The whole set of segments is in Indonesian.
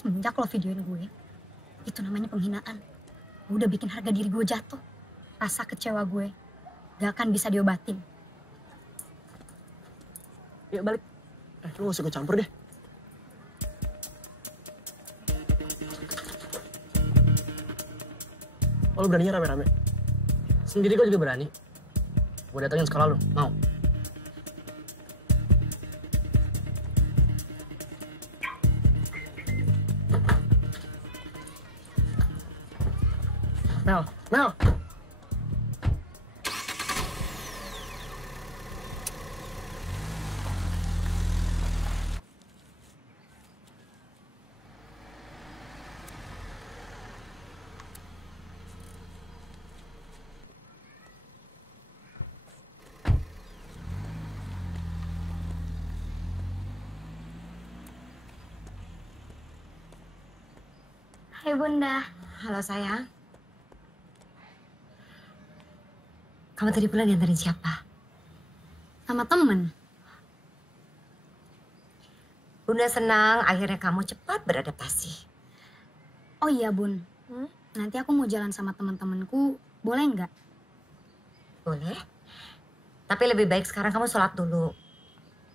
Semenjak lo videoin gue, itu namanya penghinaan. Gue udah bikin harga diri gue jatuh. Rasa kecewa gue gak akan bisa diobatin. Yuk balik. Lu gak usah gue campur deh. Oh, lu beraninya rame-rame? Sendiri gue juga berani. Gue datengin sekolah lu, mau? Mel, Mel! Hai Bunda. Halo sayang. Kamu tadi pulang diantarin siapa? Sama temen. Bunda senang akhirnya kamu cepat beradaptasi. Oh iya Bun, nanti aku mau jalan sama teman-temanku, boleh nggak? Boleh. Tapi lebih baik sekarang kamu sholat dulu.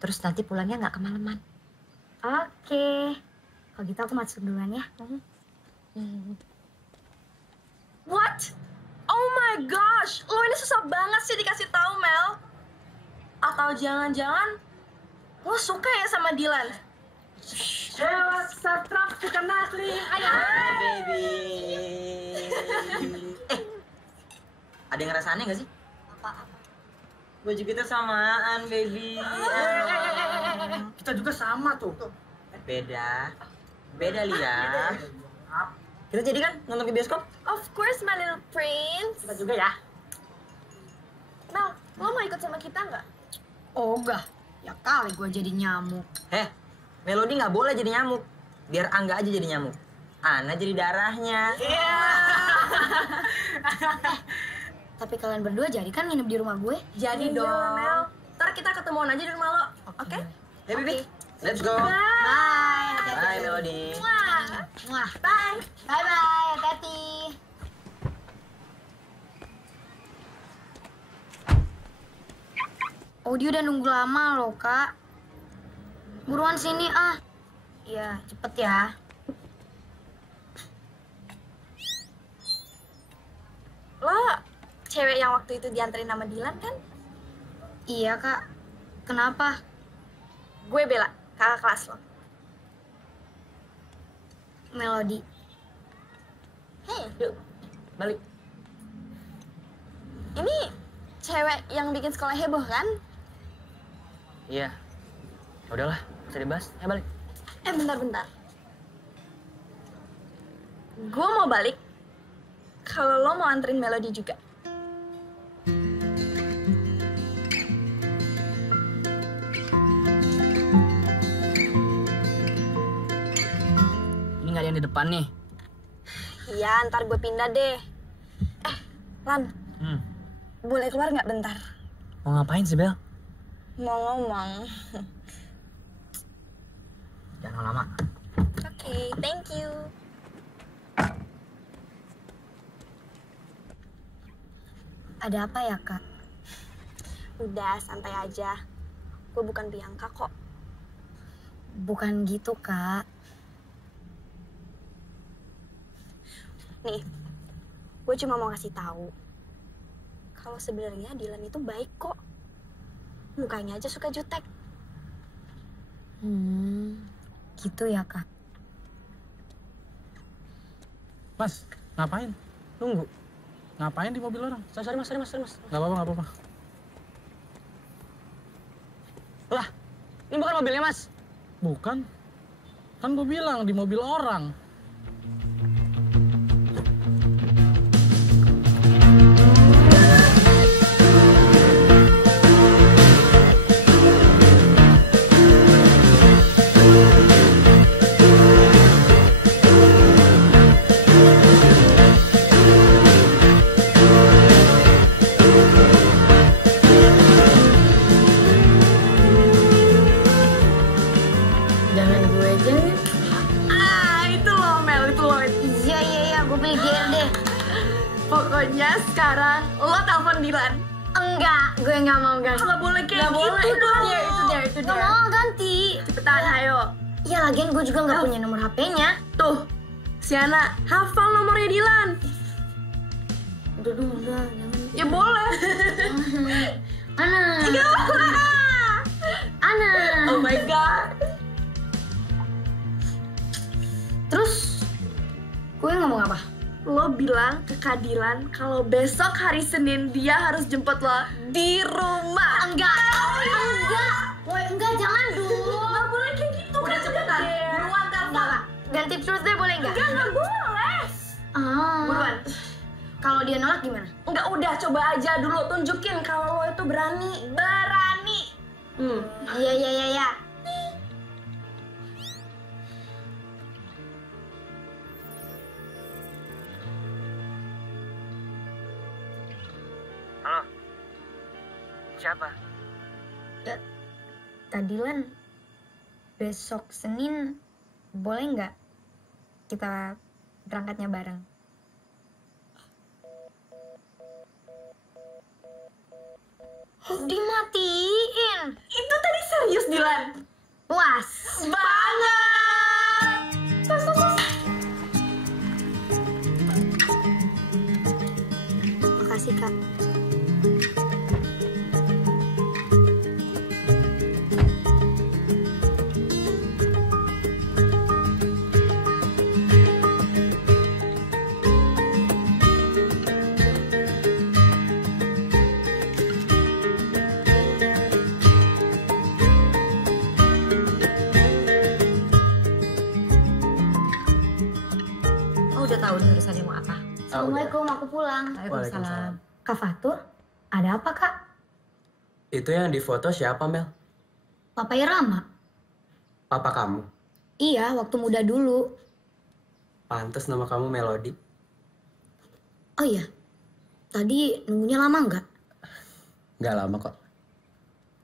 Terus nanti pulangnya nggak kemalaman. Oke. Kalau gitu aku masuk duluan ya. What? Oh my gosh, lo ini susah banget sih dikasih tahu Mel. Atau jangan-jangan lo suka ya sama Dylan? What's up, Trap? Bukan Nasli. Hai, baby. Ada yang ngerasaannya gak sih? Apa-apa? Baju kita samaan, baby. Kita juga sama tuh. Beda. Beda, Lia. Kita jadi kan nonton ke bioskop? Of course, my little prince. Kita juga ya. Mel, lo mau ikut sama kita nggak? Oh enggak, ya kali gue jadi nyamuk. Melody nggak boleh jadi nyamuk. Biar Angga aja jadi nyamuk. Ana jadi darahnya. Tapi kalian berdua jadi kan nginep di rumah gue? Jadi dong. Mel, ntar kita ketemuan aja di rumah lo, oke? Ya, baby. Let's go. Bye. Bye, Melody. Wah. Bye. Bye-bye, hati-hati. Audi udah nunggu lama loh, Kak. Buruan sini, ah. Iya, cepet ya. Lo cewek yang waktu itu dianterin sama Dylan kan? Iya, Kak. Kenapa? Gue Bella, kakak kelas lo. Melody. Yuk, balik. Ini cewek yang bikin sekolah heboh kan? Iya. Udahlah, bisa dibahas. Ya balik. Bentar-bentar. Gue mau balik kalau lo mau anterin Melody juga. Ini nggak ada yang di depan nih. Iya, ntar gue pindah deh. Lan, boleh keluar nggak bentar? Mau ngapain sih, Bel? Mau ngomong. Jangan lama. Oke, thank you. Ada apa ya, Kak? Udah, santai aja. Gue bukan Bianca kok. Bukan gitu, Kak. Nih, gue cuma mau kasih tahu kalau sebenarnya Dylan itu baik kok. Mukanya aja suka jutek. Gitu ya, Kak. Mas, ngapain? Tunggu. Ngapain di mobil orang? Sorry, Mas. Gak apa-apa. Lah, ini bukan mobilnya, Mas. Bukan. Kan gue bilang di mobil orang. Jangan gue aja ya. Mel, itu Lloyd. Iya, gue pilih GR deh. Pokoknya sekarang lo telepon Dilan. Enggak, gue nggak mau ganti. Nggak boleh kayak gitu boleh, dong. itu dia. Nggak mau ganti. Cepetan, ayo. Iya, lagian gue juga nggak punya nomor HP-nya. Tuh, Siana, hafal nomornya Dilan. Udah, jangan. Ya boleh. Ana. Oh my god. Terus, gue ngomong apa? Lo bilang ke Kak Dilan kalau besok hari Senin dia harus jemput lo di rumah. Enggak. Woi, enggak, jangan dulu. Nggak boleh kayak gitu. Udah cepetan. Buruan telepon. Ganti terus deh, boleh nggak? Nggak boleh. Buruan. Kalau dia nolak gimana? Enggak, udah coba aja dulu tunjukin kalau lo itu berani. Iya. Halo. Siapa? Tadilan, besok Senin boleh nggak kita berangkatnya bareng? Dimatiin. Itu tadi serius Dilan. Puas. Banget. Makasih, Kak. Oh, udah tahu nih urusannya mau apa? Assalamualaikum, aku pulang. Waalaikumsalam. Kak Fatur, ada apa, Kak? Itu yang di foto siapa, Mel? Papanya Rama? Papa kamu? Iya, waktu muda dulu. Pantes nama kamu Melody. Oh iya, tadi nunggunya lama nggak? Nggak lama kok.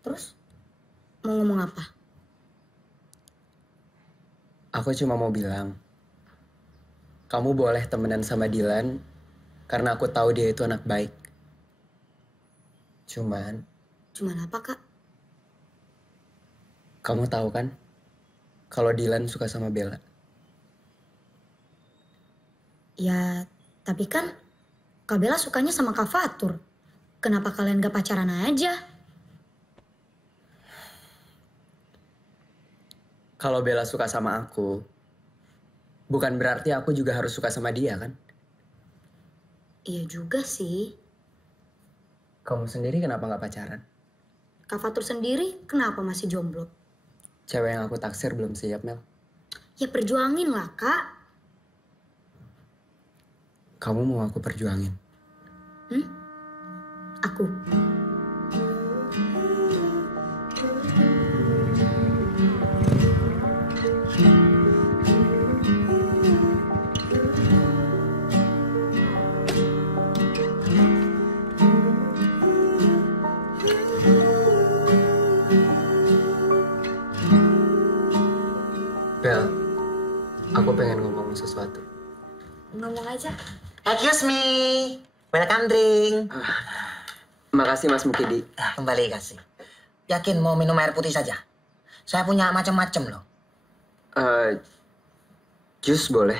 Terus, mau ngomong apa? Aku cuma mau bilang, kamu boleh temenan sama Dilan karena aku tahu dia itu anak baik. Cuman apa, Kak? kamu tahu kan kalau Dilan suka sama Bella. Ya, tapi kan Kak Bella sukanya sama Kak Fatur. Kenapa kalian gak pacaran aja? Kalau Bella suka sama aku, bukan berarti aku juga harus suka sama dia kan? Iya juga sih. Kamu sendiri kenapa nggak pacaran? Kak Fatur sendiri kenapa masih jomblo? Cewek yang aku taksir belum siap, Mel. Ya perjuangin lah, Kak. Kamu mau aku perjuangin? Aku. Bel, aku pengen ngomong sesuatu. Ngomong aja. Excuse me. Welcome drink. Makasih Mas Mukidi. Kembali kasih. Yakin mau minum air putih saja? Saya punya macam-macam loh. Jus boleh?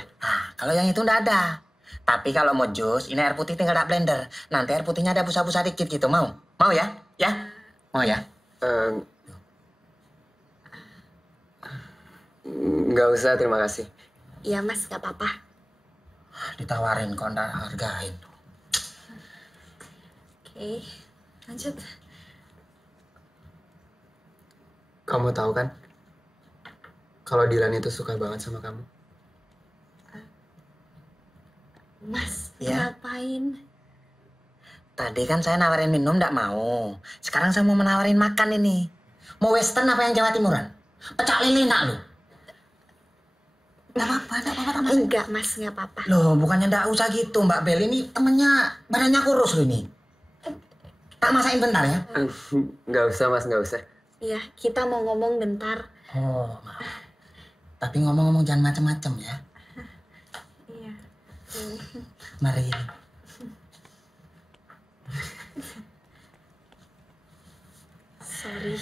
Kalau yang itu nggak ada. Tapi kalau mau jus, ini air putih tinggal tak blender. Nanti air putihnya ada busa-busa dikit gitu. Mau? Mau ya? Ya? Mau ya? Nggak usah, terima kasih. Iya Mas, gak apa-apa. Ditawarin kok nggak hargain. Oke, lanjut. Kamu tahu kan? Kalau Dilan itu suka banget sama kamu. Mas, Ya. ngapain? Tadi kan saya nawarin minum nggak mau. Sekarang saya mau menawarin makan ini. Mau western apa yang Jawa Timuran? Pecak lele nak lu. Nggak apa-apa Mas. Enggak Mas, gak apa-apa. Loh, bukannya nggak usah gitu Mbak Bel. Ini temennya badannya kurus loh ini. Tak masakin bentar ya? Nggak usah Mas, nggak usah. Iya, kita mau ngomong bentar. Oh, maaf. Tapi ngomong-ngomong jangan macem-macem ya. Mari. Sorry.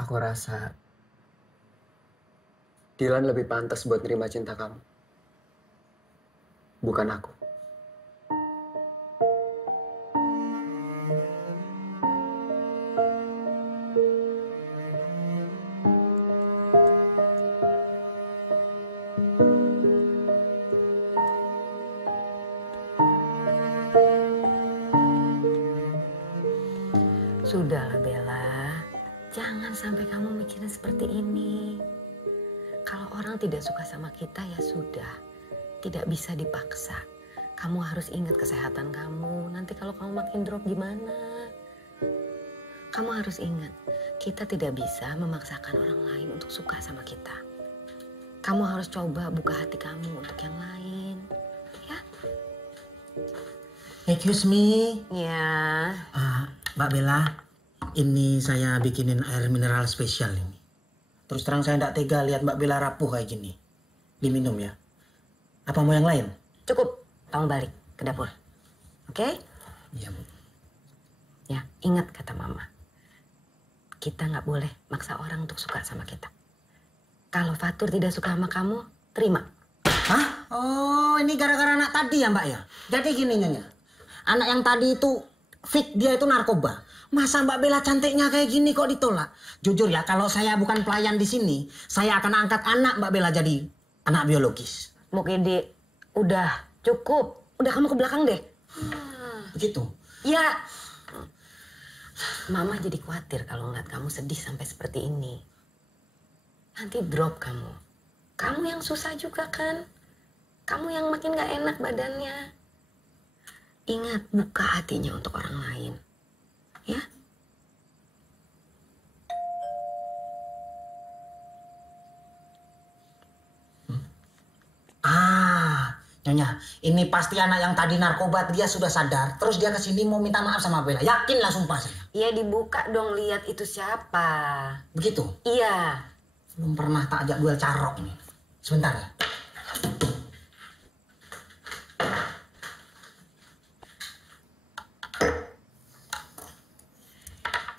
Aku rasa Dylan lebih pantas buat nerima cinta kamu. Bukan aku. Sudahlah Bella, jangan sampai kamu mikirin seperti ini. Kalau orang tidak suka sama kita ya sudah, tidak bisa dipaksa. Kamu harus ingat kesehatan kamu, nanti kalau kamu makin drop gimana? Kamu harus ingat, kita tidak bisa memaksakan orang lain untuk suka sama kita. Kamu harus coba buka hati kamu untuk yang lain, ya? Excuse me. Ya. Mbak Bella, ini saya bikinin air mineral spesial ini. Terus terang saya tidak tega lihat Mbak Bella rapuh kayak gini. Diminum ya. Apa mau yang lain? Cukup, kamu balik ke dapur. Oke? Iya, Bu. Ya, ingat kata Mama. Kita nggak boleh maksa orang untuk suka sama kita. Kalau Fatur tidak suka sama kamu, terima. Hah? Oh, ini gara-gara anak tadi ya, Mbak ya? Jadi gini, Nyonya. Anak yang tadi itu, fake dia itu narkoba. Masa Mbak Bella cantiknya kayak gini kok ditolak? Jujur ya, kalau saya bukan pelayan di sini, saya akan angkat anak Mbak Bella jadi anak biologis. Mukidi, udah cukup. Udah kamu ke belakang deh. Begitu? Ya. Mama jadi khawatir kalau ngeliat kamu sedih sampai seperti ini. Nanti drop kamu. Kamu yang susah juga kan? Kamu yang makin gak enak badannya. Ingat, buka hatinya untuk orang lain. Ya? Nyonya, ini pasti anak yang tadi narkoba, dia sudah sadar. Terus dia kesini mau minta maaf sama Bella. Yakin lah sumpah saya. Iya, dibuka dong, lihat itu siapa. Begitu? Iya. Belum pernah tak ajak duel carok ini. Sebentar ya.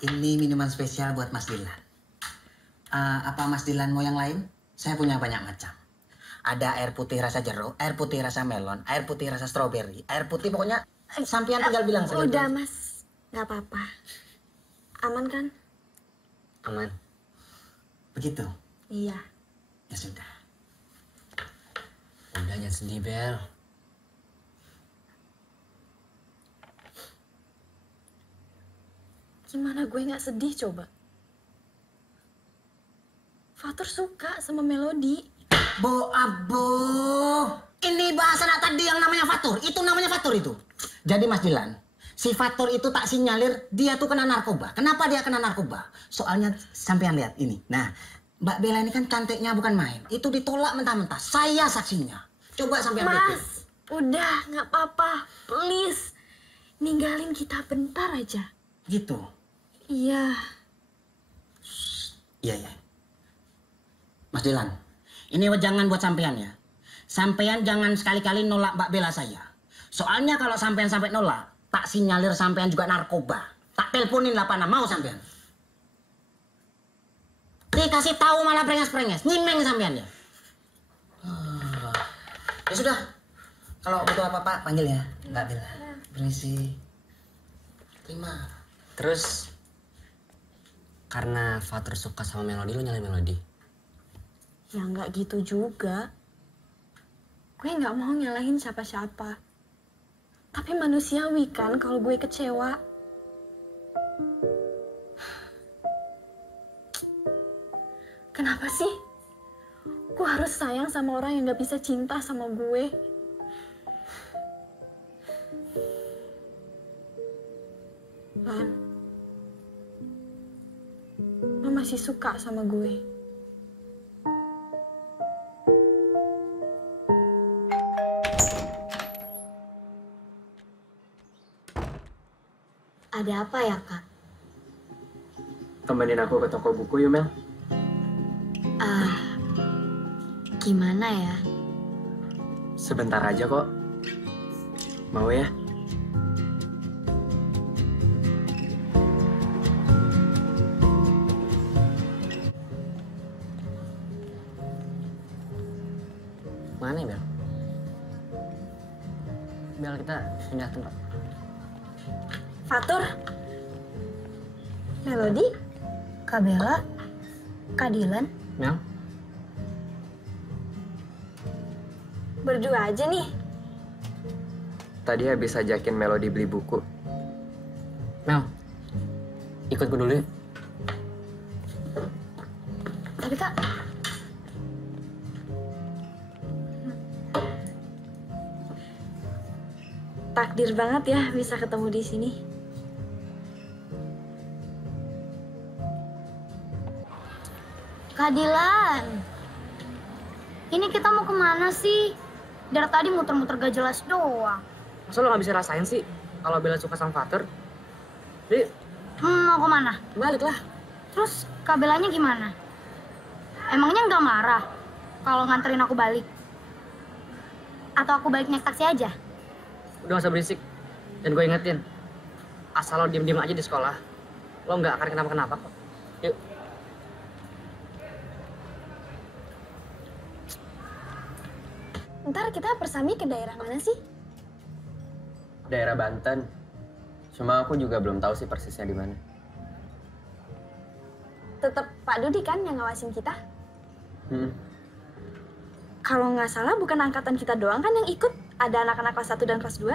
Ini minuman spesial buat Mas Dilan. Apa Mas Dilan mau yang lain? Saya punya banyak macam. Ada air putih rasa jeruk, air putih rasa melon, air putih rasa stroberi, air putih pokoknya sampean tinggal bilang saja. Udah Mas, nggak apa-apa. Aman kan? Aman. Begitu? Iya. Ya sudah. Udah jangan sedih, Bel. Gimana gue nggak sedih coba? Fatur suka sama Melody. Bo abo. Ini bahasa anak tadi yang namanya Fatur. Itu namanya Fatur itu. Jadi Mas Dilan, si Fatur itu tak sinyalir dia tuh kena narkoba. Kenapa dia kena narkoba? Soalnya sampean lihat ini. Nah, Mbak Bella ini kan cantiknya bukan main. Itu ditolak mentah-mentah. Saya saksinya. Coba sampean lihat. Mas, udah nggak apa-apa. Please, ninggalin kita bentar aja. Gitu. Iya. Iya, iya. Mas Dilan, ini wejangan buat sampean ya. Sampean jangan sekali-kali nolak Mbak Bella saya. Soalnya kalau sampean sampai nolak, tak sinyalir sampean juga narkoba. Tak teleponin lah panah, mau sampean. Dikasih tahu malah prenges-prenges, nyimeng sampean ya. Ya sudah, kalau butuh apa-apa panggil ya Mbak Bella. Permisi. Terima. Terus karena Fatur suka sama Melody, lu nyalain Melody? Ya nggak gitu juga. Gue nggak mau nyalahin siapa-siapa. Tapi manusiawi kan kalau gue kecewa. Kenapa sih? Gue harus sayang sama orang yang nggak bisa cinta sama gue. Lan, lo masih suka sama gue. Ada apa ya, Kak? Temenin aku ke toko buku yuk, Mel. Gimana ya? Sebentar aja kok. Mau ya? Mana ya, Bel? Bel, kita pindah tempat. Fatur. Melody. Kak Bella? Kak Dilan? Mel? Berdua aja nih. Tadi habis ajakin Melody beli buku. Mel, ikut gue dulu ya. Tapi Kak, Takdir banget ya bisa ketemu di sini. Kak Dilan. Ini kita mau kemana sih? Dari tadi muter-muter gak jelas doang. Masa lo gak bisa rasain sih kalau Bella suka sama Fatur? Jadi, Mau kemana? balik lah. Terus Kak Bellanya gimana? Emangnya nggak marah kalau nganterin aku balik? Atau aku balik naik taksi aja? Udah gak usah berisik. Dan gue ingetin, asal lo diem-diem aja di sekolah, lo gak akan kenapa-kenapa kok. Yuk. Ntar kita persami ke daerah mana sih? Daerah Banten. Cuma aku juga belum tahu sih persisnya di mana. Tetap Pak Dudi kan yang ngawasin kita? Hmm. Kalau nggak salah bukan angkatan kita doang kan yang ikut? Ada anak-anak kelas 1 dan kelas 2?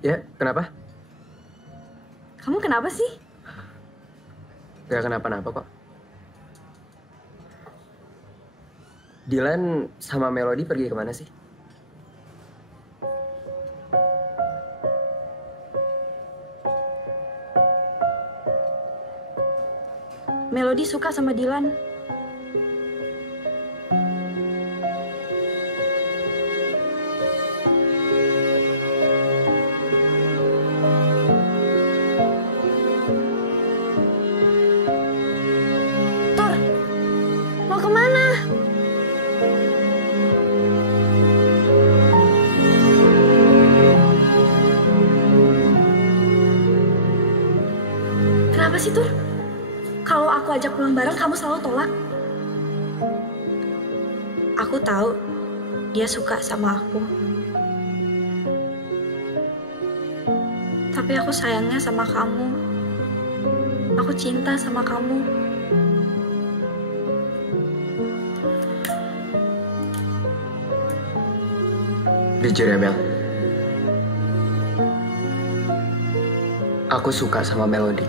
Ya, kenapa? Kamu kenapa sih? Gak kenapa-napa kok. Dilan sama Melody pergi kemana sih? Melody suka sama Dilan. Tur, mau kemana? Kenapa sih, Tur? Kalau aku ajak pulang bareng, kamu selalu tolak. Aku tahu dia suka sama aku. Tapi aku sayangnya sama kamu. Aku cinta sama kamu. Jujur ya, Bel. Aku suka sama Melody.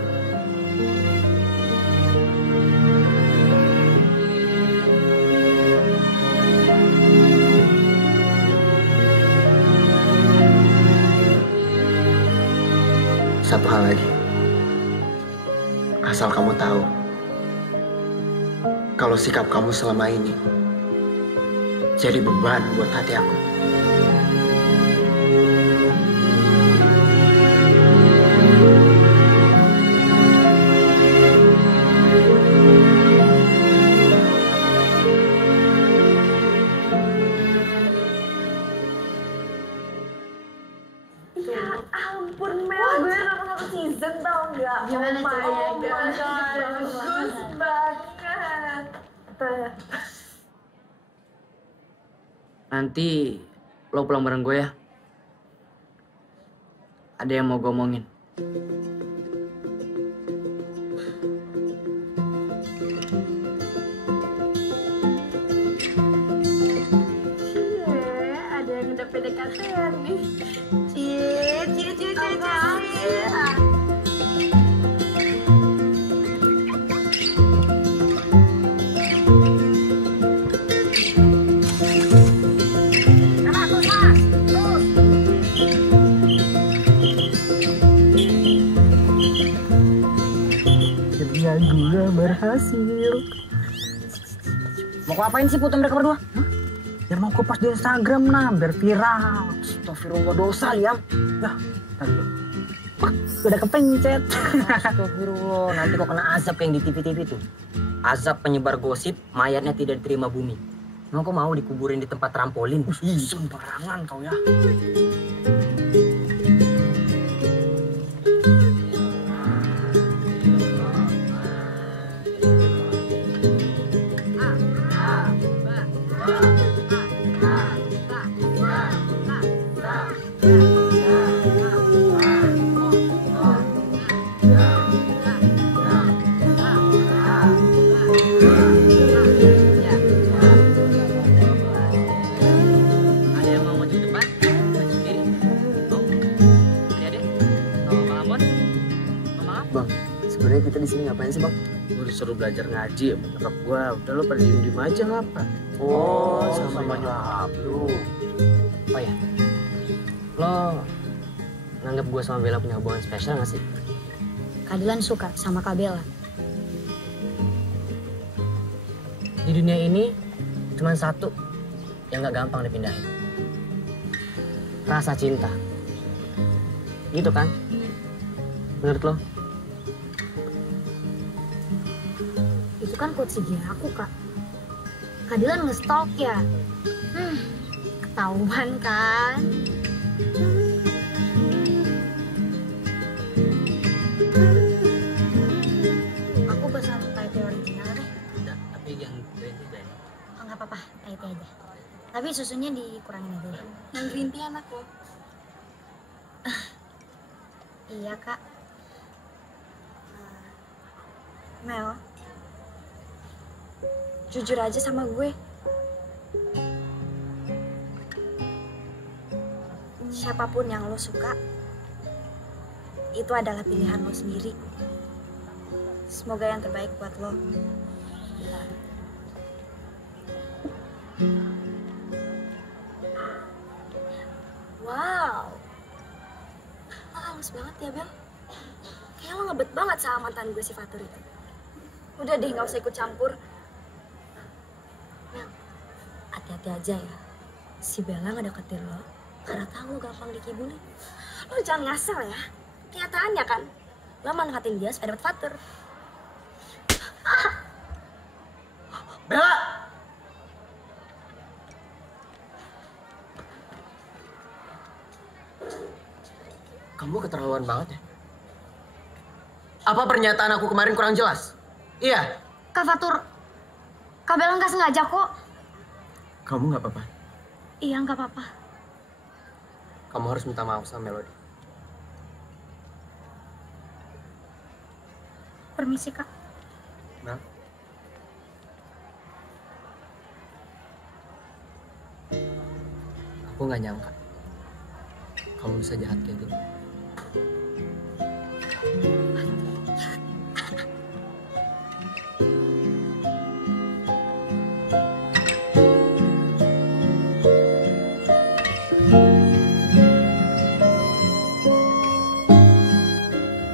Satu hal lagi. Asal kamu tahu, kalau sikap kamu selama ini jadi beban buat hati aku. Ya ampun Mel, gue udah satu season tau nggak? Gimana ceritanya? Oh my god, bagus banget. Nanti lo pulang bareng gue ya. Ada yang mau gue omongin. Ada yang udah PDKT-an nih. Cie. Kerja gue berhasil. Mau ngapain sih foto mereka berdua? Biar mau kupas di Instagram nah, biar viral. Astagfirullah, dosa, Liam. Ya, tadi. Udah kepencet. Astagfirullah, nanti kok kena azab kayak yang di TV-TV tuh. Azab penyebar gosip, mayatnya tidak diterima bumi. Emang kok mau dikuburin di tempat trampolin? Sembarangan kau ya. Ada yang mau maju depan? Maju sendiri. Oh, adik-adik. Oh, Bang Ambon. Maaf. Bang, sebenarnya kita di sini ngapain sih, Bang? Gue disuruh belajar ngaji sama nyokap gue. Udah lo pada diem aja ngapa? Oh, sama nyokap lu. Oh ya, lo nganggap gue sama Bella punya hubungan spesial gak sih? Kak Dilan suka sama Kak Bella. Di dunia ini cuma satu yang gak gampang dipindahin. Rasa cinta. Gitu kan? Menurut lo? Itu kan quotes IG aku, Kak. Kak Dilan nge-stalk ya? Ketahuan kan? Aku pesan Thai tea original deh. Tapi yang green tea deh. Oh, nggak apa-apa, Thai tea aja. Tapi susunya dikurangin aja ya. Yang green tea enak loh. Iya, Kak. Mel, jujur aja sama gue. Siapapun yang lo suka, itu adalah pilihan lo sendiri. Semoga yang terbaik buat lo. Wow. Lo halus banget ya, Bel. Kayak lo ngebet banget sama mantan gue si Fatur itu. Udah deh, gak usah ikut campur. Mel, hati-hati aja ya. Si Bella ngedeketin lo karena tahu lo gampang dikibulin. Lo jangan ngasal ya. Kenyataannya kan, lo manfaatin dia supaya dapet Fatur. Bella! Kamu keterlaluan banget ya. Apa pernyataan aku kemarin kurang jelas? Iya. Kak Fatur, Kak Bella nggak sengaja kok. Kamu nggak apa-apa. Iya, nggak apa-apa. Kamu harus minta maaf sama Melody. Permisi, Kak. Mel. Aku nggak nyangka kamu bisa jahat kayak gini.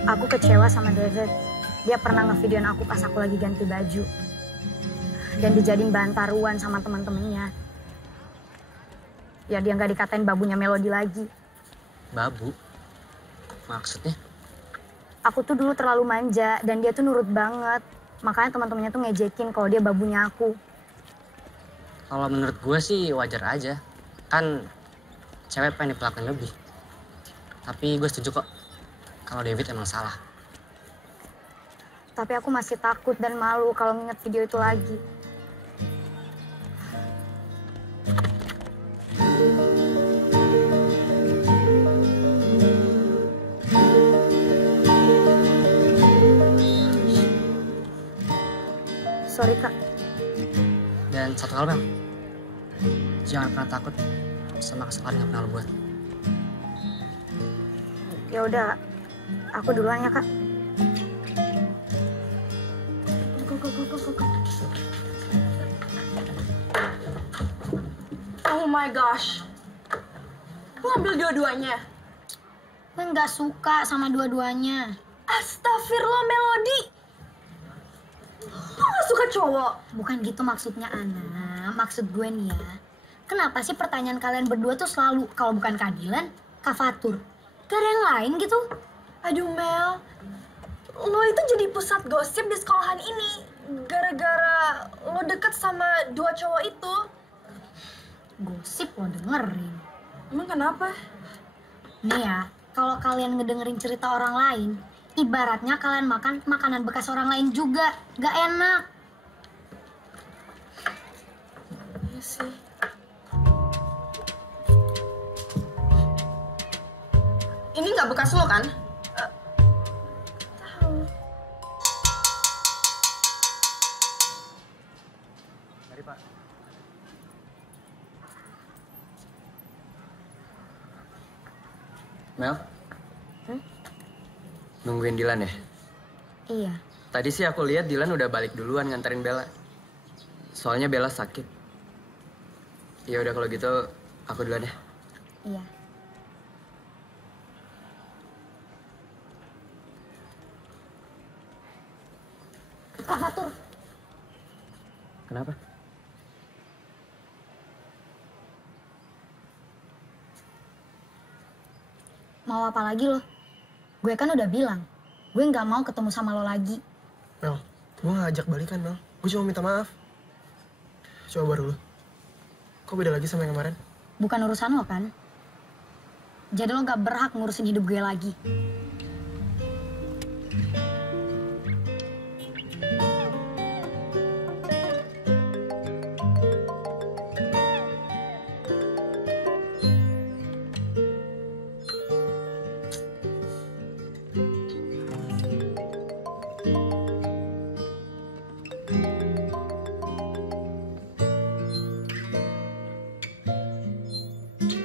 Aku kecewa sama David. Dia pernah ngevideoin aku pas aku lagi ganti baju. Dan dijadiin bahan taruhan sama teman-temannya. Ya dia nggak dikatain babunya Melody lagi. Babu? Maksudnya? Aku tuh dulu terlalu manja dan dia tuh nurut banget. Makanya teman-temannya tuh ngejekin kalau dia babunya aku. Kalau menurut gue sih wajar aja. Kan cewek pengen diperlakukan lebih. Tapi gue setuju kok kalau David emang salah. Tapi aku masih takut dan malu kalau nginget video itu lagi. Sorry, Kak. Dan satu hal, Bel. Jangan pernah takut sama kesalahan yang pernah lo buat. Ya udah, aku duluan ya, Kak. Go. Oh my gosh. Lo ambil dua-duanya. Gue nggak suka sama dua-duanya. Astagfirullah, Melody. Lo gak suka cowok? Bukan gitu maksudnya, Ana. Maksud gue nih ya. Kenapa sih pertanyaan kalian berdua tuh selalu kalau bukan Kak Dilan, Kak Fatur? Gak ada yang lain gitu? Aduh Mel, lo itu jadi pusat gosip di sekolahan ini gara-gara lo deket sama dua cowok itu. Gosip lo dengerin. Emang kenapa? Nih ya, kalau kalian ngedengerin cerita orang lain, ibaratnya kalian makan makanan bekas orang lain juga. Gak enak. Iya sih. Ini nggak bekas lo kan? Mari Pak. Mel? Nungguin Dilan ya? Iya. Tadi sih aku lihat Dilan udah balik duluan nganterin Bella. Soalnya Bella sakit. Ya udah kalau gitu aku duluan ya. Iya. Kak Fatur, Kenapa? mau apa lagi lo? Gue kan udah bilang, gue nggak mau ketemu sama lo lagi. Mel, gue gak ajak balikan, Mel. Gue cuma minta maaf. Coba baru lu. Kok beda lagi sama yang kemarin? Bukan urusan lo kan? Jadi lo gak berhak ngurusin hidup gue lagi.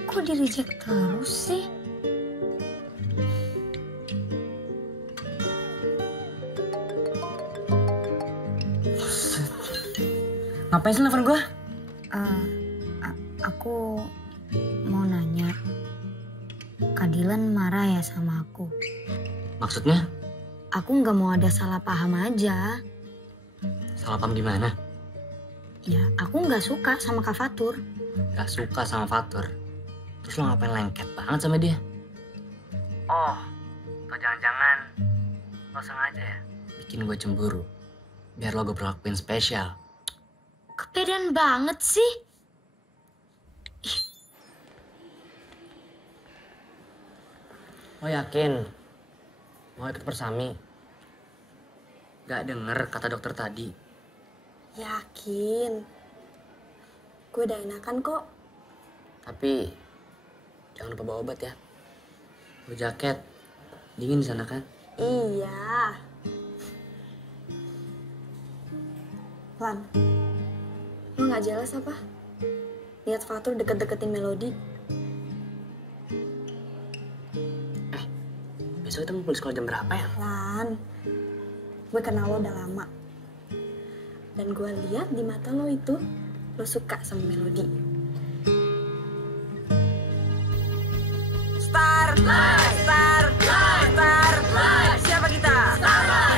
Kok di-reject terus sih? Ngapain sih nelfon gue? Aku mau nanya, Kak Dilan marah ya sama aku? Maksudnya? Aku nggak mau ada salah paham aja. Salah paham gimana? Ya, aku nggak suka sama Kak Fatur. Gak suka sama Fatur. Terus lo ngapain lengket banget sama dia? Oh, atau jangan-jangan lo sengaja ya bikin gue cemburu. Biar lo gue perlakuin spesial. Kepedean banget sih. Lo yakin mau ikut persami? Gak denger kata dokter tadi. Yakin. Gue udah enakan kok. Tapi jangan lupa bawa obat ya. Lo jaket. Dingin di sana kan? Iya. Lan, lo gak jelas apa? Lihat Fatur deket-deketin Melody. Besok kita ngumpul di sekolah jam berapa ya? Lan, gue kenal lo udah lama. Dan gue lihat di mata lo itu, lo suka sama Melody. Star, star, star. Siapa kita?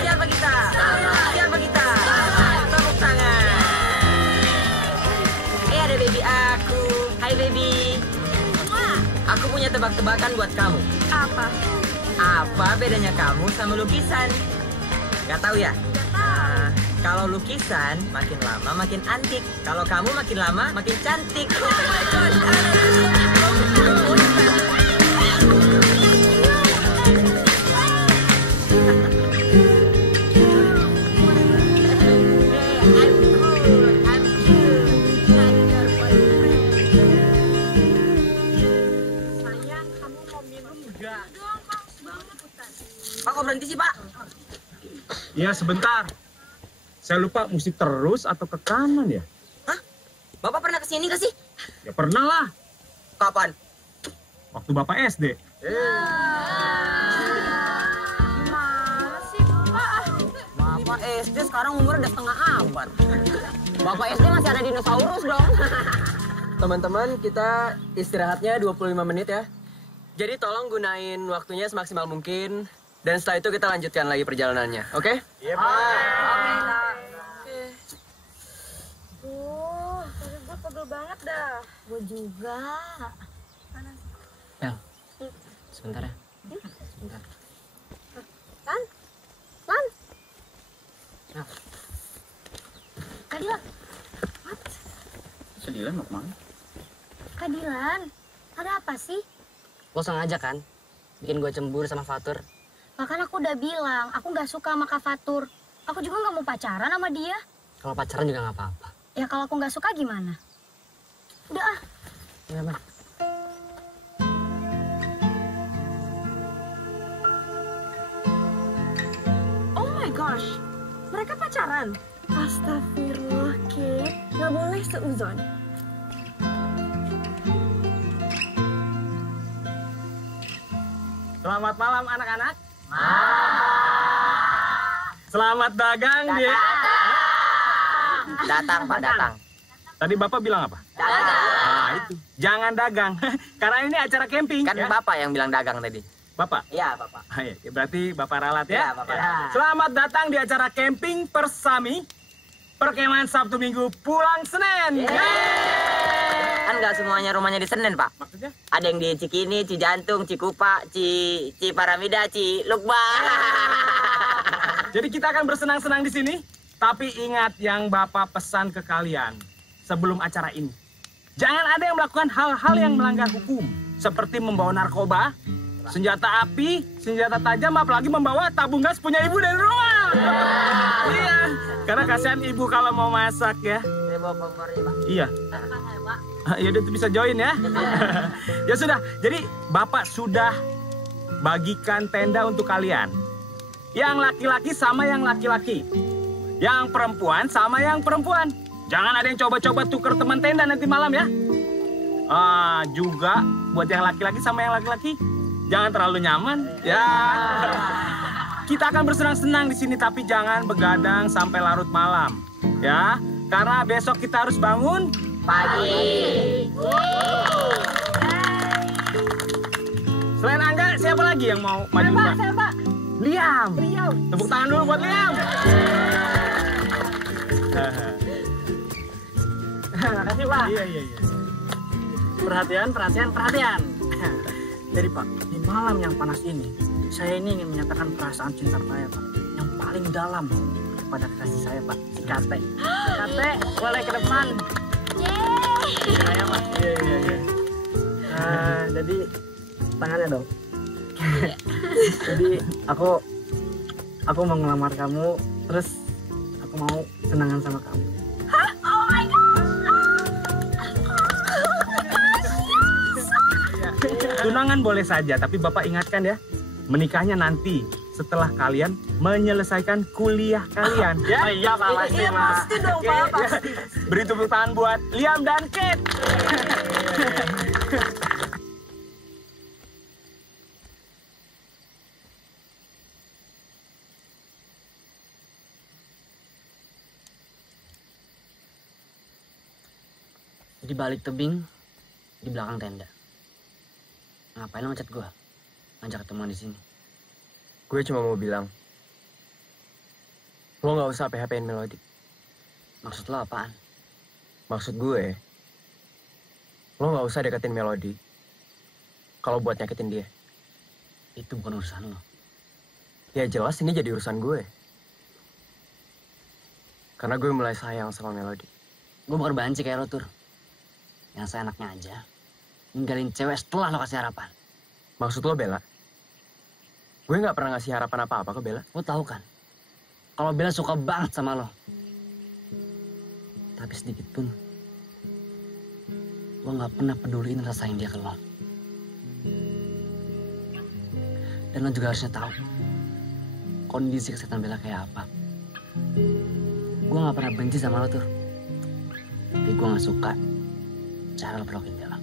Siapa kita? Siapa kita? Tepuk tangan. Ada baby aku. Hai baby. Aku punya tebak-tebakan buat kamu. Apa? Apa bedanya kamu sama lukisan? Gak tahu ya? Nah, kalau lukisan makin lama makin antik. Kalau kamu makin lama makin cantik. Oh my gosh. Pak, kok berhenti sih, Pak? Iya, sebentar. Saya lupa musik terus atau ke kanan ya? Hah? Bapak pernah kesini nggak sih? Ya pernah lah. Kapan? Waktu Bapak SD. Gimana sih, Pak? Bapak SD sekarang umur udah setengah abad. Bapak SD masih ada dinosaurus dong. Teman-teman, kita istirahatnya 25 menit ya. Jadi tolong gunain waktunya semaksimal mungkin. Dan setelah itu kita lanjutkan lagi perjalanannya, oke? Iya, Pak. Tapi gue pegel banget dah. Gue juga. Bel, sebentar ya. Sebentar. Dilan mau kemana? Kak Dilan, ada apa sih? Lo sengaja kan bikin gue cemburu sama Fatur? Bahkan aku udah bilang, aku nggak suka sama Kak Fatur. Aku juga nggak mau pacaran sama dia. Kalau pacaran juga nggak apa-apa. Ya kalau aku nggak suka gimana? Udah ah. Iya, Bang. Oh my gosh, mereka pacaran? Astagfirullah, Kate. Gak boleh seuzon. Selamat malam anak-anak. Selamat dagang dia. Datang, Pak, datang. Tadi Bapak bilang apa? Dagang. Nah, itu. Jangan dagang. Karena ini acara camping. Kan ya? Bapak yang bilang dagang tadi. Bapak? Iya, Bapak. Ah, ya, berarti Bapak ralat ya? Iya, Bapak ralat. Selamat datang di acara camping Persami. Perkemahan Sabtu Minggu pulang Senin. Kan nggak semuanya rumahnya di Senen, Pak. Maksudnya? Ada yang di Cikini, Cijantung, Cikupa, Ciparamida, Cilukba. Jadi kita akan bersenang-senang di sini. Tapi ingat yang Bapak pesan ke kalian sebelum acara ini. Jangan ada yang melakukan hal-hal yang melanggar hukum. Seperti membawa narkoba, senjata api, senjata tajam, apalagi membawa tabung gas punya ibu dari rumah. Iya, karena kasihan ibu kalau mau masak ya. Saya bawa kompornya, Pak. Iya. Ya udah bisa join ya. Ya sudah, jadi Bapak sudah bagikan tenda untuk kalian. Yang laki-laki sama yang laki-laki. Yang perempuan sama yang perempuan. Jangan ada yang coba-coba tuker teman tenda nanti malam ya. Juga buat yang laki-laki sama yang laki-laki, jangan terlalu nyaman ya. Kita akan bersenang-senang di sini tapi jangan begadang sampai larut malam ya. Karena besok kita harus bangun Pagi. Selain Angga, siapa lagi yang mau maju duluan? Saya, Pak. Liam. Tepuk tangan dulu buat Liam. Makasih, Pak. Iya. Perhatian. Jadi, Pak, di malam yang panas ini, saya ini ingin menyatakan perasaan cinta saya, Pak, yang paling dalam kepada kasih saya, Pak, si Kate. Kate, boleh ke depan. Saya, Pak. Iya. Jadi, tangannya dong. Jadi, aku mau ngelamar kamu, terus aku mau tunangan sama kamu. Tunangan boleh saja, tapi Bapak ingatkan ya, menikahnya nanti setelah kalian menyelesaikan kuliah kalian. Ya? Iya, Pak, pasti, Pak. Pasti dong, Pak. Pasti. Beri tepuk tangan buat Liam dan Kate. Di balik tebing, di belakang tenda. Ngapain lo ngechat gue? Ngajak ketemuan di sini. Gue cuma mau bilang, lo nggak usah PHP-in Melody. Maksud lo apaan? Maksud gue, lo nggak usah deketin Melody kalau buat nyakitin dia. Itu bukan urusan lo. Ya jelas ini jadi urusan gue. Karena gue mulai sayang sama Melody. Gue bukan banci kayak lo, Tur. Yang seenaknya aja ninggalin cewek setelah lo kasih harapan. Maksud lo Bella? Gue nggak pernah ngasih harapan apa-apa ke Bella. Lo tahu kan, kalau Bella suka banget sama lo, tapi sedikit pun lo nggak pernah peduliin rasa sayang dia ke lo. Dan lo juga harusnya tahu kondisi kesehatan Bella kayak apa. Gue nggak pernah benci sama lo, Tur. Tapi gue nggak suka cara lo pelokin Bella.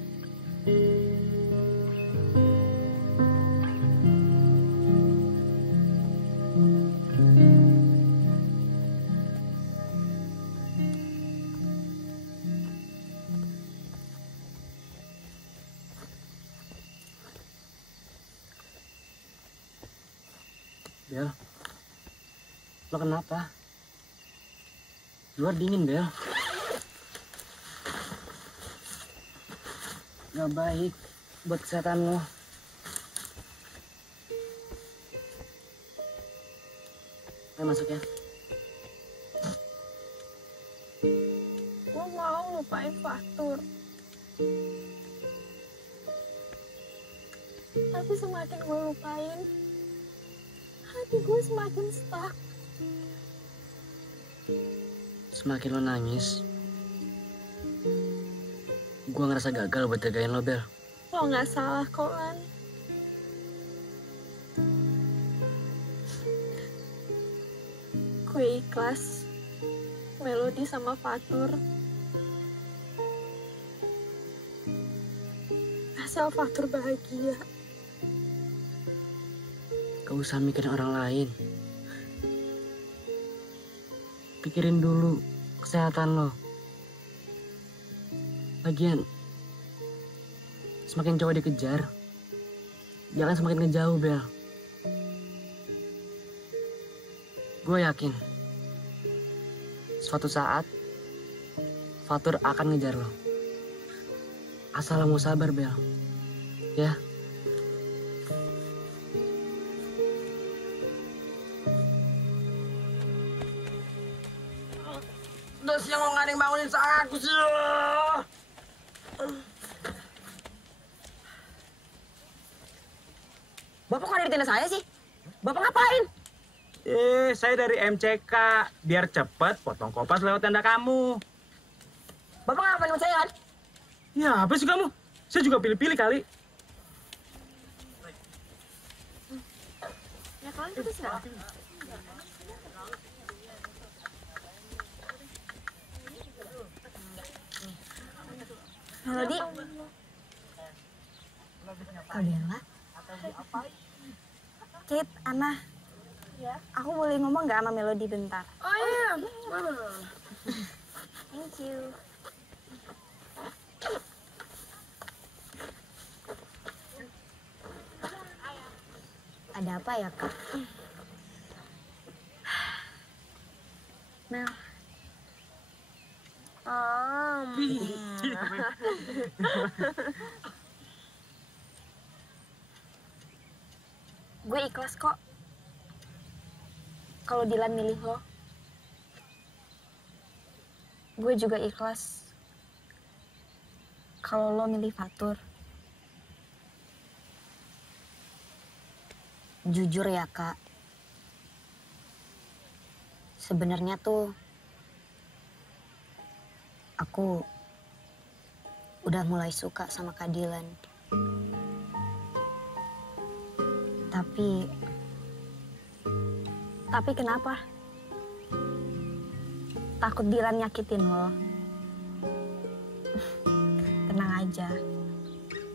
Bel, lo kenapa? Luar dingin, Bel. Gak baik buat kesehatan lo. Ayo masuk ya. Gue mau. ngelupain Fatur. Tapi semakin gue lupain, hati gue semakin stuck. Semakin lo nangis, gue ngerasa gagal buat jagain lo, Bel. Lo nggak salah kok, Lan. Gue ikhlas Melody sama Fatur. Asal Fatur bahagia. Gak usah mikirin orang lain. Pikirin dulu kesehatan lo. Lagian, semakin jauh dikejar, jangan semakin ngejauh, Bel. Gue yakin, suatu saat, Fatur akan ngejar lo. Asal lo mau sabar, Bel. Ya. Udah siang kok nggak ada yang bangunin aku sih. Bapak kok ada di tenda saya sih? Bapak ngapain? Saya dari MCK. Biar cepet potong kopas lewat tenda kamu. Bapak ngapain sama saya kan? Ya, apa sih kamu? Saya juga pilih-pilih kali. Ya kalian terus nggak? Melody. Kabela. Kit, Ana. Aku boleh ngomong nggak sama Melody bentar? Oh iya. Thank you. Ada apa ya, Kak? Mel. Gue ikhlas kok kalau Dilan milih lo. Gue juga ikhlas kalau lo milih Fatur. Jujur ya, Kak. Sebenarnya tuh aku udah mulai suka sama Kak Dilan. Tapi kenapa? Takut Dilan nyakitin lo? Tenang aja.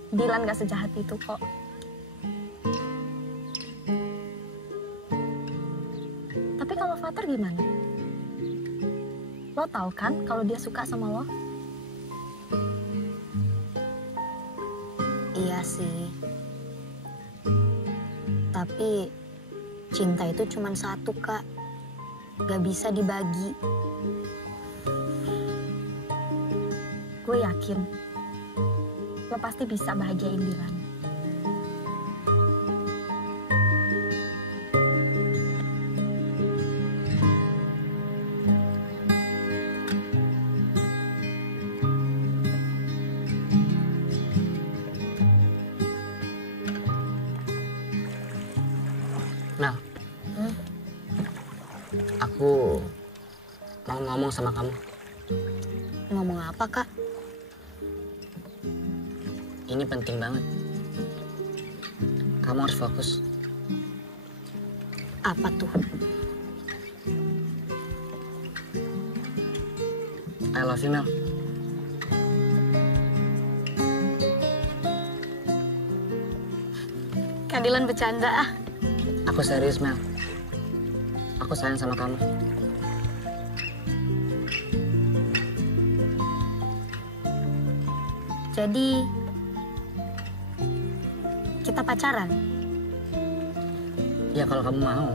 Dilan gak sejahat itu kok. Tapi kalau Fatur gimana? Lo tahu kan kalau dia suka sama lo? Iya sih. Tapi cinta itu cuma satu, Kak. Gak bisa dibagi. Gue yakin lo pasti bisa bahagiain Dilan. Nah, aku mau ngomong sama kamu. Ngomong apa, Kak? Ini penting banget. Kamu harus fokus. Apa tuh? I love you, Mel. Kak Dilan bercanda ah. Aku serius, Mel. Aku sayang sama kamu. Jadi kita pacaran? Ya kalau kamu mau.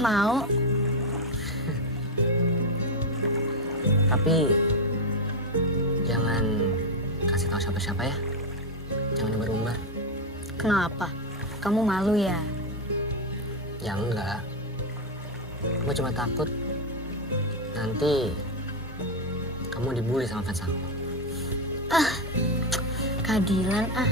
Mau. Tapi jangan kasih tahu siapa-siapa ya. Jangan diumbar-umbar. Kenapa? Kamu malu ya? Ya enggak. Gue cuma takut nanti kamu dibully sama fans aku. Keadilan ah.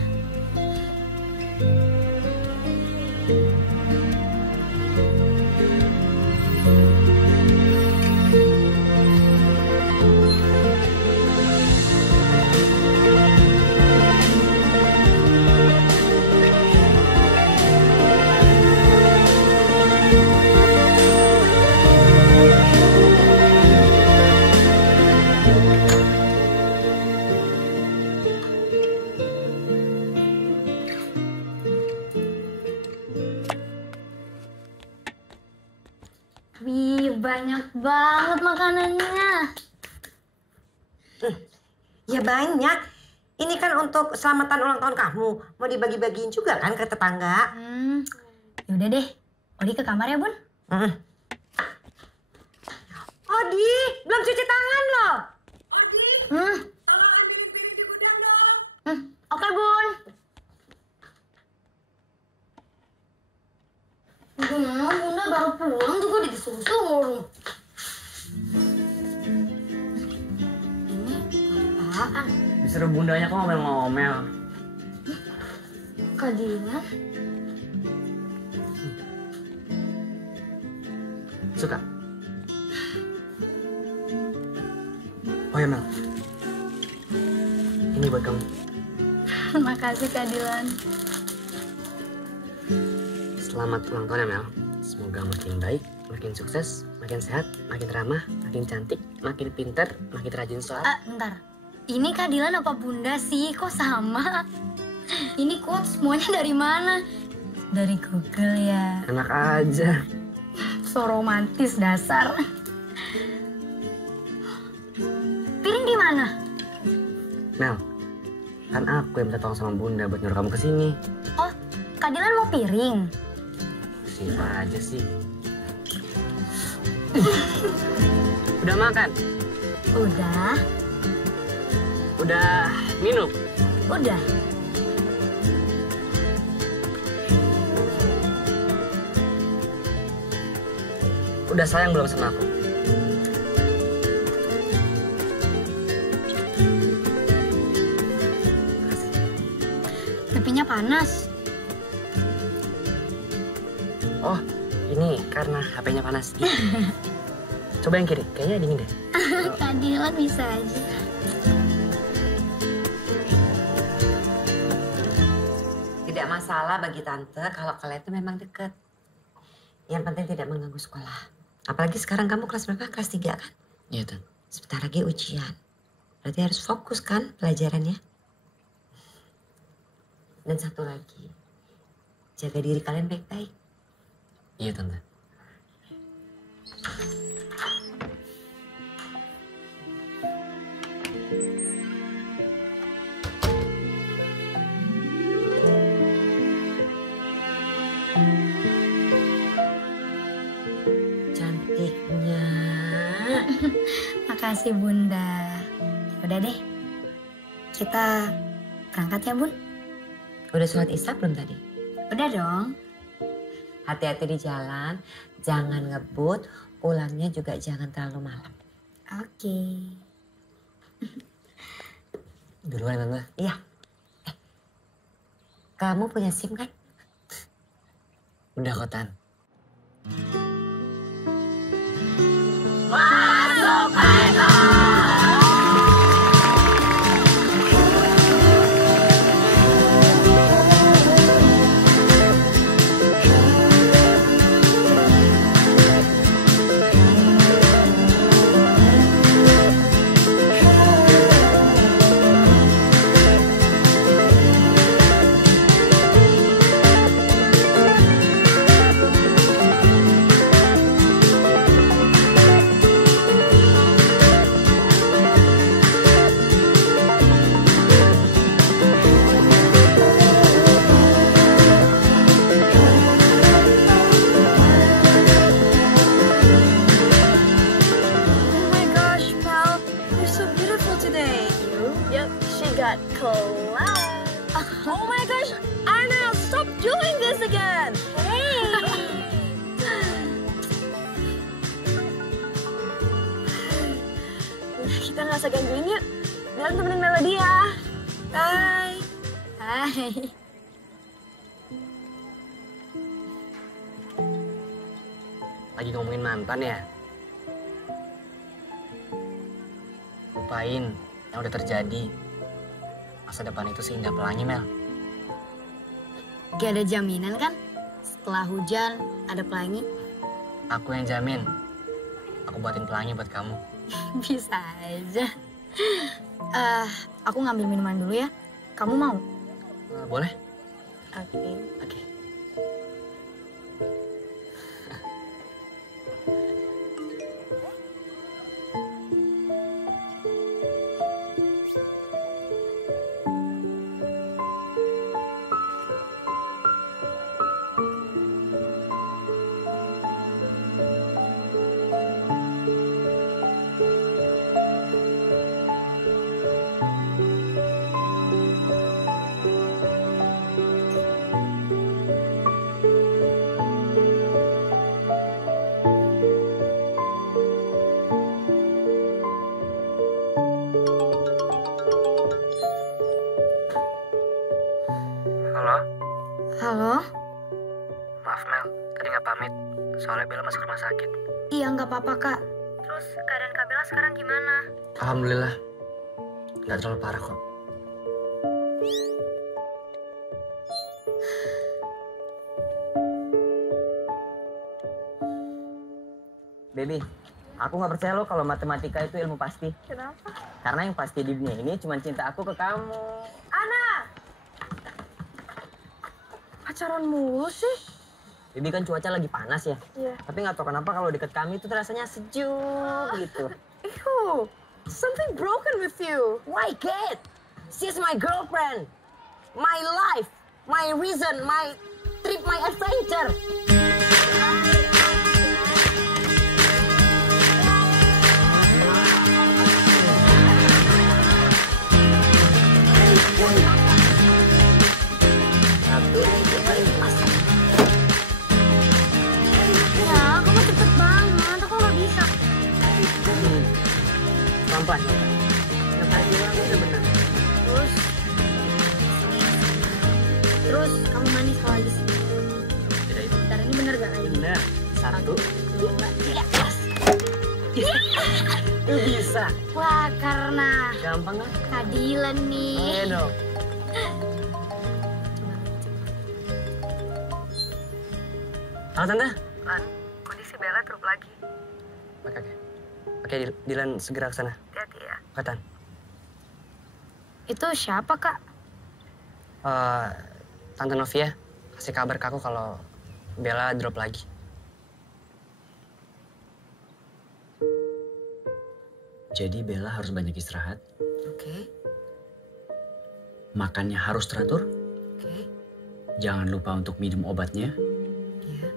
Wih, banyak banget makanannya. Ya banyak. Ini kan untuk selamatan ulang tahun kamu. Mau dibagi-bagiin juga kan ke tetangga? Yaudah deh, Odi ke kamar ya, Bun. Odi, belum cuci tangan loh. Odi, tolong ambilin piring di gudang dong. Oke, Bun. Bunda baru pulang juga disuruh-suruh. Ini apaan? Disuruh bundanya kok ngomel-ngomel. Keadilan? Suka? Oh ya Mel, ini buat kamu. Makasih Keadilan. Selamat ulang tahun ya Mel. Semoga makin baik, makin sukses, makin sehat, makin ramah, makin cantik, makin pintar, makin rajin sholat. Bentar. Ini Keadilan apa Bunda sih? Kok sama? Ini quotes semuanya dari mana? Dari Google ya. Enak aja. So romantis dasar. Piring di mana? Mel, kan aku yang minta tolong sama Bunda buat nyuruh kamu kesini. Oh, Keadilan mau piring? Siapa aja sih? Udah makan? Udah. Udah minum? Udah. Udah sayang belum sama aku? Pipinya panas. Oh, ini karena HP-nya panas. Coba yang kiri, kayaknya dingin deh. Keadilan bisa aja. tidak masalah bagi tante kalau kalian itu memang deket. Yang penting tidak mengganggu sekolah. Apalagi sekarang kamu kelas berapa? Kelas 3 kan? Iya, Tante. Sebentar lagi ujian. Berarti harus fokus kan pelajarannya. Dan satu lagi, jaga diri kalian baik-baik. Iya, Tante. Cantiknya. Makasih Bunda. Udah deh, kita berangkat ya Bun. Udah sholat isya belum tadi? Udah dong. Hati-hati di jalan, jangan ngebut, pulangnya juga jangan terlalu malam. Oke. Duluan, Tante. Iya. Kamu punya SIM kan? Udah kok, Tan. Masuk Python! nggak usah gangguin yuk. Bella temenin Melody ya. Bye. Hai. Lagi ngomongin mantan ya? Lupain yang udah terjadi. Masa depan itu seindah pelangi, Mel. Gak ada jaminan kan? Setelah hujan ada pelangi. Aku yang jamin. Aku buatin pelangi buat kamu. Bisa aja. Aku ngambil minuman dulu ya. Kamu mau? Boleh? Oke. Oke. Halo? Maaf, Mel. Tadi nggak pamit. Soalnya Bella masuk rumah sakit. Iya nggak apa-apa kak. Terus keadaan Kak Bella sekarang gimana? Alhamdulillah. Nggak terlalu parah kok. Baby, aku nggak percaya lo kalau matematika itu ilmu pasti. Kenapa? Karena yang pasti di dunia ini cuma cinta aku ke kamu. Ana! Pacaran mulu sih. Baby kan cuaca lagi panas ya. Iya. Tapi nggak tahu kenapa kalau deket kami itu rasanya sejuk gitu. Ew, something broken with you. Why kid? She's my girlfriend. My life. My reason. My trip. My adventure. Ya, kamu cepet banget. Aku nggak bisa. Pelan-pelan. Yang tadi bilang udah benar. Terus kamu manis kalau lagi sini. Tidak itu. Bentar, ini bener gak kayak gini? Benar. 1, 2, 3, plus. Itu bisa. Wah, karena Gampang kan? keadilan nih. Ayo dong. Halo Tante. Lan, kondisi Bella drop lagi. Oke, Dilan segera ke sana. Hati-hati ya. Katan. Itu siapa kak? Tante Novia kasih kabar ke aku kalau Bella drop lagi. Jadi Bella harus banyak istirahat. Oke. Makannya harus teratur. Oke. Jangan lupa untuk minum obatnya. Iya.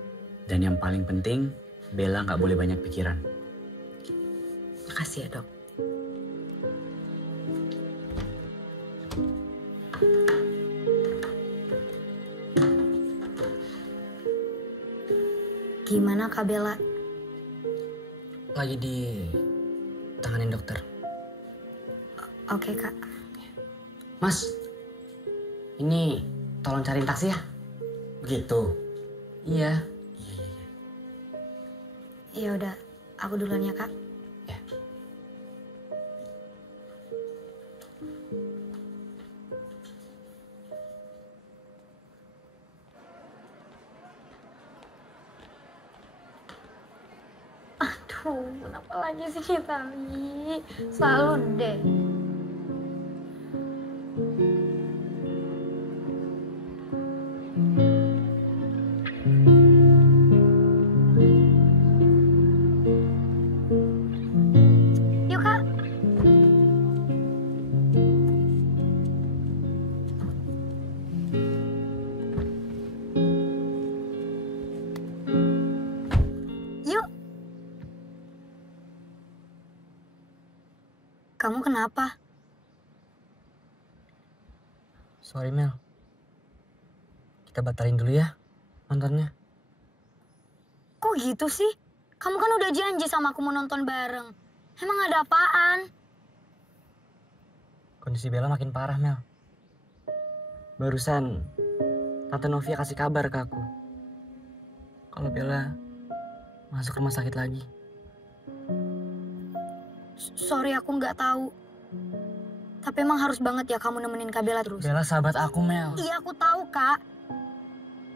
Dan yang paling penting, Bella nggak boleh banyak pikiran. Makasih ya, Dok. Gimana Kak Bella? Lagi di tanganin dokter. Oke kak. Mas, ini tolong cariin taksi ya. Begitu. Iya. Ya udah, aku duluan ya kak. Aduh, kenapa lagi sih kita nih? Selalu deh. Yuk kak. Yuk. Kamu kenapa? Sorry Mel. Kita batalin dulu ya nontonnya. Kok gitu sih? Kamu kan udah janji sama aku mau nonton bareng. Emang ada apaan? Kondisi Bella makin parah, Mel. Barusan Tante Novia kasih kabar ke aku kalau Bella masuk rumah sakit lagi. Sorry, aku nggak tahu. Tapi emang harus banget ya kamu nemenin Kak Bella terus. Bella sahabat aku, Mel. Iya, aku tahu, Kak.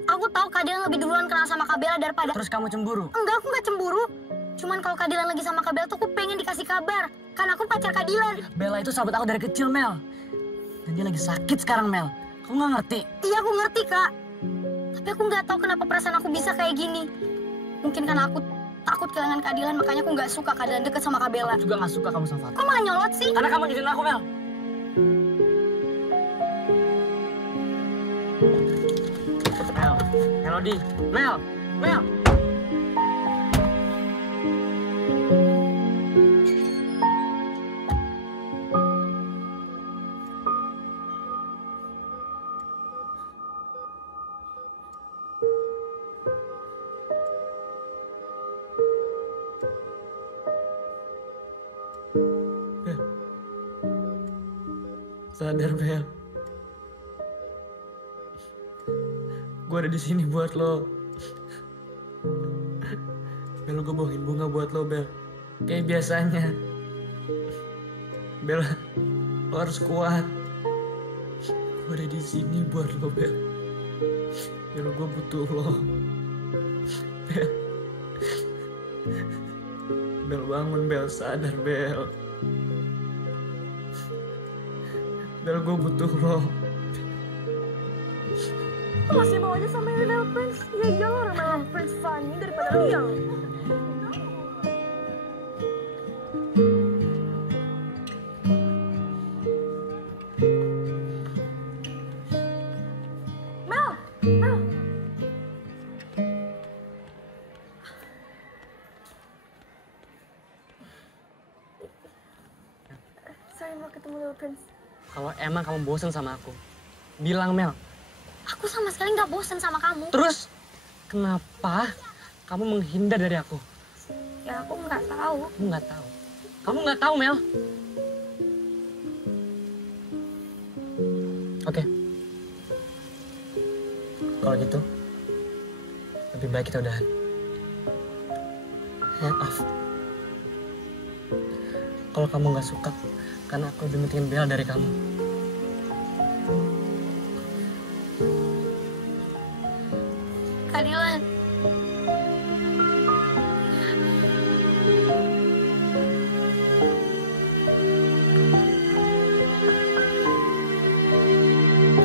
Aku tahu Kak Dilan lebih duluan kenal sama Kak Bella daripada... Terus kamu cemburu? Enggak, aku nggak cemburu. Cuman kalau Kak Dilan lagi sama Kak Bella tuh aku pengen dikasih kabar. Karena aku pacar Kak Dilan. Bella itu sahabat aku dari kecil, Mel. Dan dia lagi sakit sekarang, Mel. Kamu nggak ngerti? Iya, aku ngerti, Kak. Tapi aku nggak tahu kenapa perasaan aku bisa kayak gini. Mungkin karena aku takut kehilangan Kak Dilan, makanya aku nggak suka Kak Dilan deket sama Kak Bella. Aku juga nggak suka kamu sama Fatur. Kok malah nyolot sih? Karena kamu nyudutin aku, Mel. Mel, Melody, Mel, Mel. Sadar, Bel. Gue ada di sini buat lo. Bel, gue bawain bunga buat lo, Bel. Kayak biasanya. Bel, lo harus kuat. Gue ada di sini buat lo, Bel. Bel, gue butuh lo. Bel. Bel, bangun, Bel. Sadar, Bel. Bel, gue butuh lo. Masih mau aja sama Little Prince? Ya iyalah, orang Prince Fanny daripada Liang. Mel! Mel! Saya mau ketemu Little Prince. Kalau emang kamu bosen sama aku, bilang, Mel. Aku sama sekali nggak bosen sama kamu. Terus, kenapa kamu menghindar dari aku? Ya aku nggak tahu. Kamu nggak tahu. Kamu nggak tahu, Mel. Oke. Kalau gitu, lebih baik kita udahan. Maaf. Kalau kamu nggak suka, karena aku lebih pentingin Bella dari kamu. Kak Dilan.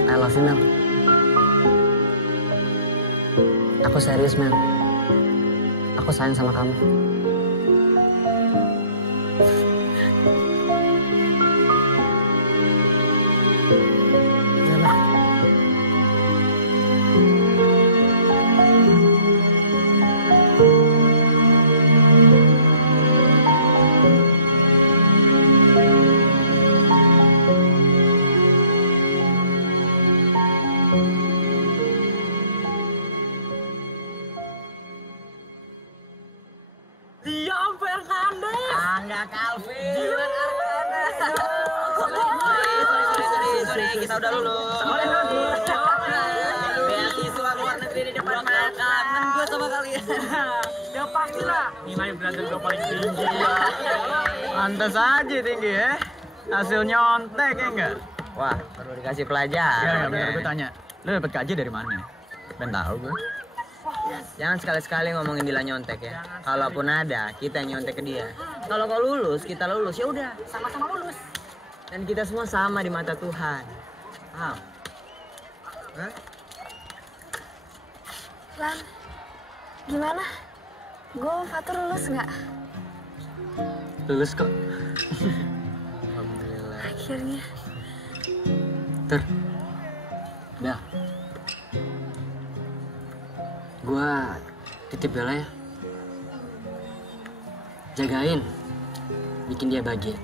I love you, Mel. Aku serius, Mel. Aku sayang sama kamu. Diam Fernandes. Angga Calvin. Dilan Arkana. Sorry, kita udah lulus. Beasiswa luar negeri di depan mata. Kangen gue sama kalian. Ya pastilah. Nilai brother gue paling tinggi. Pantas aja tinggi ya. Hasil nyontek ya enggak? Wah, perlu dikasih pelajaran. Ya, bentar gue tanya. Lu dapet KJ dari mana? Ben tahu gue. Jangan sekali-sekali ngomongin Dila nyontek ya. Kalaupun ada, kita yang nyontek ke dia. Kalau kau lulus, kita lulus. Ya udah, sama-sama lulus. Dan kita semua sama di mata Tuhan. Paham? Hah? Lan, gimana? Gue Fatur lulus nggak? Lulus kok. Alhamdulillah. Akhirnya. Tur. Bel. Gua titip Bella ya. Jagain. Bikin dia bahagia.